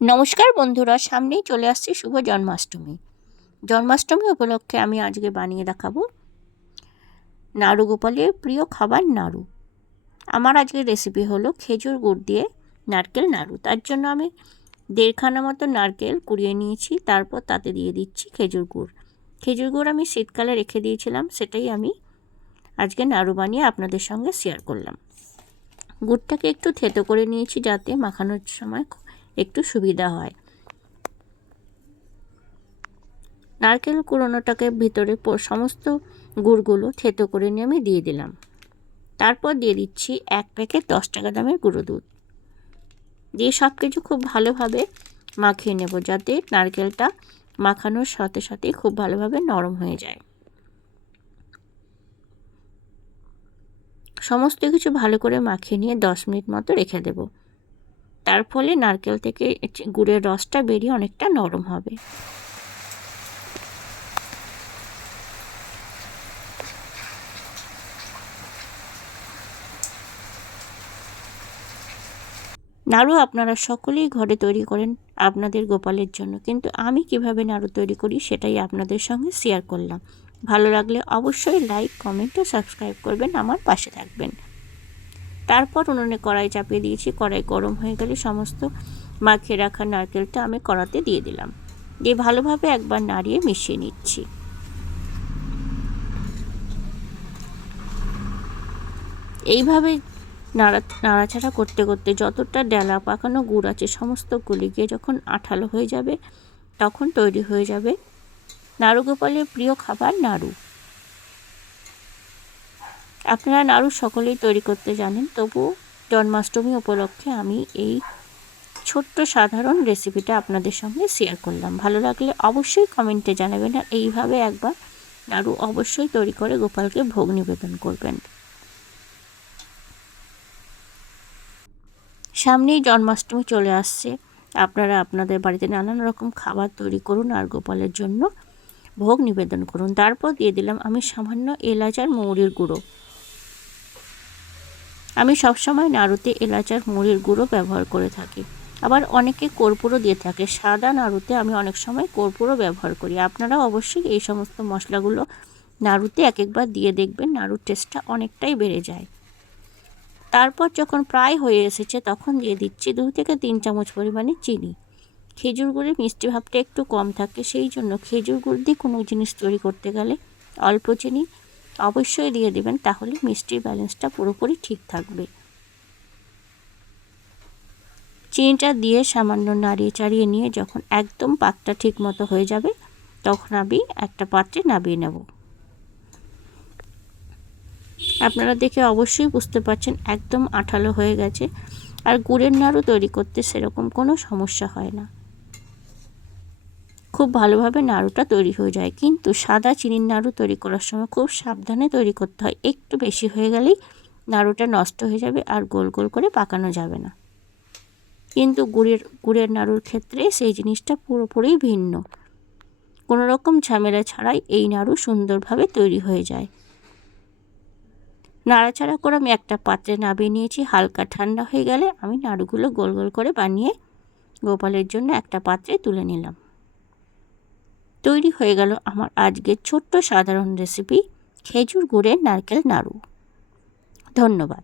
নমস্কার বন্ধুরা, সামনেই চলে আসছে শুভ জন্মাষ্টমী। জন্মাষ্টমী উপলক্ষে আমি আজকে বানিয়ে দেখাবো নাড়ু গোপালের প্রিয় খাবার নাড়ু। আমার আজকের রেসিপি হলো খেজুর গুড় দিয়ে নারকেল নাড়ু। তার জন্য আমি দেড়খানা মতো নারকেল কুড়িয়ে নিয়েছি, তারপর তাতে দিয়ে দিচ্ছি খেজুর গুড়। খেজুর গুড় আমি শীতকালে রেখে দিয়েছিলাম, সেটাই আমি আজকে নাড়ু বানিয়ে আপনাদের সঙ্গে শেয়ার করলাম। গুড়টাকে একটু থেতো করে নিয়েছি যাতে মাখানোর সময় একটু সুবিধা হয়। নারকেল কুড়োনোটাকে ভিতরে সমস্ত গুড়গুলো থেতো করে নিয়ে আমি দিয়ে দিলাম। তারপর দিয়ে দিচ্ছি এক প্যাকেট দশ টাকা দামের গুঁড়ো দুধ। দিয়ে সব কিছু খুব ভালোভাবে মাখিয়ে নেব যাতে নারকেলটা মাখানোর সাথে সাথে খুব ভালোভাবে নরম হয়ে যায়। সমস্ত কিছু ভালো করে মাখিয়ে নিয়ে দশ মিনিট মতো রেখে দেবো। তার ফলে নারকেল থেকে গুড়ের রসটা বেরিয়ে অনেকটা নরম হবে। নাড়ু আপনারা সকলেই ঘরে তৈরি করেন আপনাদের গোপালের জন্য। কিন্তু আমি কীভাবে নাড়ু তৈরি করি সেটাই আপনাদের সঙ্গে শেয়ার করলাম। ভালো লাগলে অবশ্যই লাইক কমেন্ট ও সাবস্ক্রাইব করবেন, আমার পাশে থাকবেন। তারপর উনুনে কড়াই চাপিয়ে দিয়েছি। কড়াই গরম হয়ে গেলে সমস্ত মাখিয়ে রাখা নারকেলটা আমি কড়াতে দিয়ে দিলাম। দিয়ে ভালোভাবে একবার নাড়িয়ে মিশিয়ে নিচ্ছি। এইভাবে নাড়া, নাড়াচাড়া করতে করতে যতটা ডেলা পাকানো গুড় আছে, সমস্ত গলি গিয়ে যখন আঠালো হয়ে যাবে, তখন তৈরি হয়ে যাবে নাড়ু গোপালের প্রিয় খাবার নাড়ু। আপনারা নাড়ু সকলেই তৈরি করতে জানেন, তবু জন্মাষ্টমী উপলক্ষে আমি এই ছোট্ট সাধারণ রেসিপিটা আপনাদের সঙ্গে শেয়ার করলাম। ভালো লাগলে অবশ্যই কমেন্টে জানাবেন আর এইভাবে একবার নাড়ু অবশ্যই তৈরি করে গোপালকে ভোগ নিবেদন করবেন। সামনেই জন্মাষ্টমী চলে আসছে। আপনারা আপনাদের বাড়িতে নানান রকম খাবার তৈরি করুন আর গোপালের জন্য ভোগ নিবেদন করুন। তারপর দিয়ে দিলাম আমি সামান্য এলাচ আর মৌরির গুঁড়ো। আমি সবসময় নাড়ুতে এলাচ আর মুড়ির গুঁড়ো ব্যবহার করে থাকি। আবার অনেকে কর্পূরও দিয়ে থাকে। সাদা নাড়ুতে আমি অনেক সময় কর্পূরও ব্যবহার করি। আপনারা অবশ্যই এই সমস্ত মশলাগুলো নাড়ুতে এক একবার দিয়ে দেখবেন, নাড়ুর টেস্টটা অনেকটাই বেড়ে যায়। তারপর যখন প্রায় হয়ে এসেছে, তখন দিয়ে দিচ্ছি দু থেকে তিন চামচ পরিমাণে চিনি। খেজুর গুড়ের মিষ্টি ভাবটা একটু কম থাকে, সেই জন্য খেজুর গুড় দিয়ে কোনো জিনিস তৈরি করতে গেলে অল্প চিনি অবশ্যই দিয়ে দেবেন, তাহলে মিষ্টির ব্যালেন্সটা পুরোপুরি ঠিক থাকবে। চিনিটা দিয়ে সামান্য নাড়িয়ে চাড়িয়ে নিয়ে যখন একদম পাকটা ঠিক মতো হয়ে যাবে, তখন আমি একটা পাত্রে নামিয়ে নেব। আপনারা দেখে অবশ্যই বুঝতে পারছেন, একদম আঠালো হয়ে গেছে। আর গুড়ের নাড়ু তৈরি করতে সেরকম কোনো সমস্যা হয় না। খুব ভালোভাবে নাড়ুটা তৈরি হয়ে যায়। কিন্তু সাদা চিনির নাড়ু তৈরি করার সময় খুব সাবধানে তৈরি করতে হয়। একটু বেশি হয়ে গেলেই নাড়ুটা নষ্ট হয়ে যাবে আর গোল গোল করে পাকানো যাবে না। কিন্তু গুড়ের গুড়ের নাড়ুর ক্ষেত্রে সেই জিনিসটা পুরোপুরি ভিন্ন। কোনো রকম ঝামেলা ছাড়াই এই নাড়ু সুন্দরভাবে তৈরি হয়ে যায়। নাড়াচাড়া করে আমি একটা পাত্রে নামিয়ে নিয়েছি। হালকা ঠান্ডা হয়ে গেলে আমি নাড়ুগুলো গোল গোল করে বানিয়ে গোপালের জন্য একটা পাত্রে তুলে নিলাম। তৈরি হয়ে গেল আমার আজকের ছোট্ট সাধারণ রেসিপি খেজুর গুড়ের নারকেল নাড়ু। ধন্যবাদ।